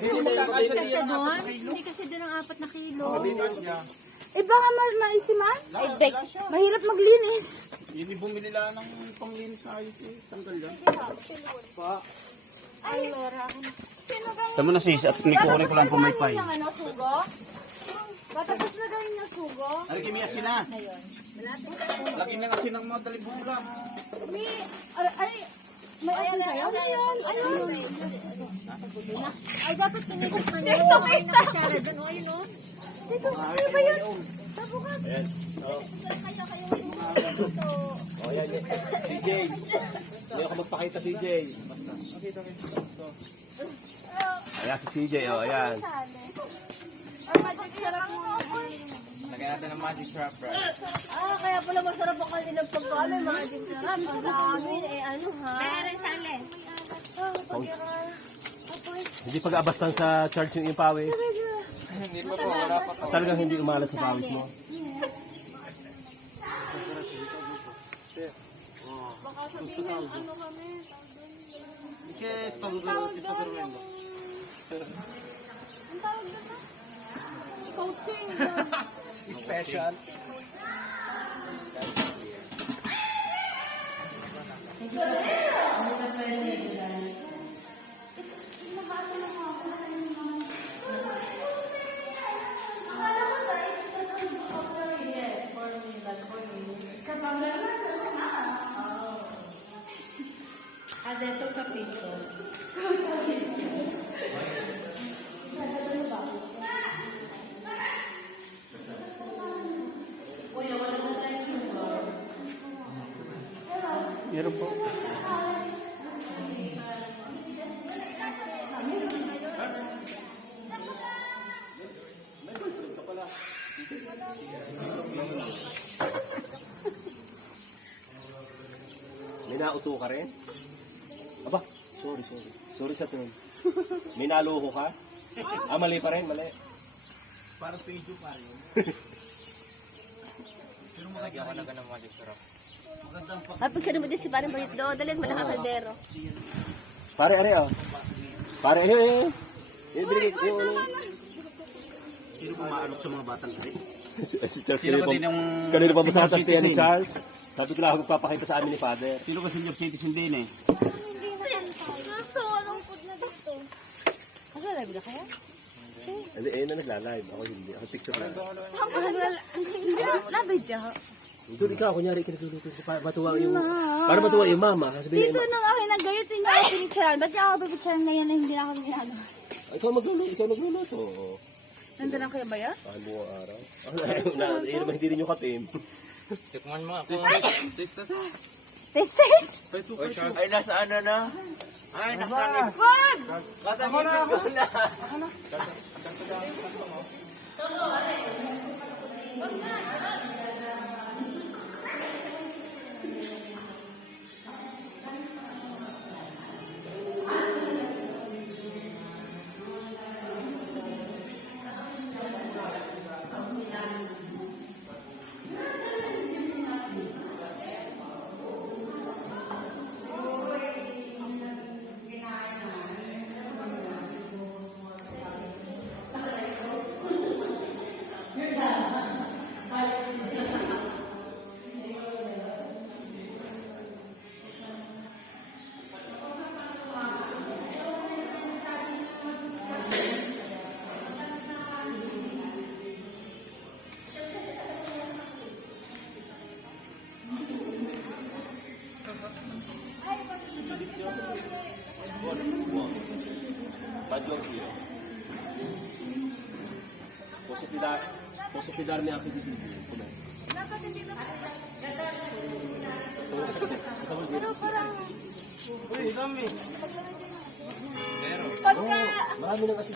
Hindi magkakasya Kasi din doon, hindi kasi doon ang 4 na kilo. Eh baka maisiman? Mahirap maglinis. Hindi bumili lang ng panglinis na ayos eh. Tanggal yan. Ay, Laura. Sino ganyan? Tama na sis, at nikukunin ko lang pumaypay. Yung ano, sugo? Matapos na gawin yung sugo? Ari kimi asin na. Laki na kasi ng mga talibula. May asin kayo? Ayun, ayun. Ay, dapat pinigil pa niyo. Dito, kita. Ayun, o. Dito, ano ba yun? Sa bukas. Ayan. Oh, yan. CJ. Hindi ako magpakita CJ. Ayan si CJ, oh, ayan. Lagyan natin ng magic syrup, right? Kaya pala masarap ang kanilang pagkain. Magic sarap. Ang amin, ano ha? Meron sali. Hindi pag-abastan sa charge yung pawis. Hindi pa po, wala pa po. Talagang hindi umalat sa pawis mo. Baka sabihin, ano kami? Yes, tawag sa Fernando. Ang tawag na ba? Coaching. Special. Adeto kapito. Meron po. May nauto ka rin? Aba, sorry. Sorry sa tunog. May naluho ka? Mali pa rin, mali. Parang pejo pa yun. Pero maganda ako na ganang magic syrup. Magandang pag... Kapag ka naman din si parang balit doon, dalag mo na kaldero. Pare, oh. Pare, Ibigay yung ano. Sino pumaanok sa mga batang ay? Si Charles, Sino ba din yung... kanina pa ba sa senior tagtiyan ni citizen? Charles? Sabi ko lang ako magpapakita sa amin ni Father. Sino ba senior citizen din eh? So, anong food na dito? Mag-live na kaya? Hindi, na nagla-live. Ako hindi. Ako picture lang. Nabidya. Doon ikaw, kunyari, kinagluto para matuwa yung... Para matuwa yung mama. Sabihin Dito nung ako nag-gayot, hindi ako pinicturean. Ba't ako pinicturean ngayon na hindi ako ginagawa? ikaw magluluto. Nandun lang kayo ba yan? Saan mo ang araw? Eh, naman hindi rin yung katim. Tikman mo ako. Taste. This is... Ay, nasa ano na? Ay, nasa ano? Wag! Nasa ngipin ko na. Posipidar niya ako dito. Pero parang... Uy, dami. Pagka... Marami nang kasi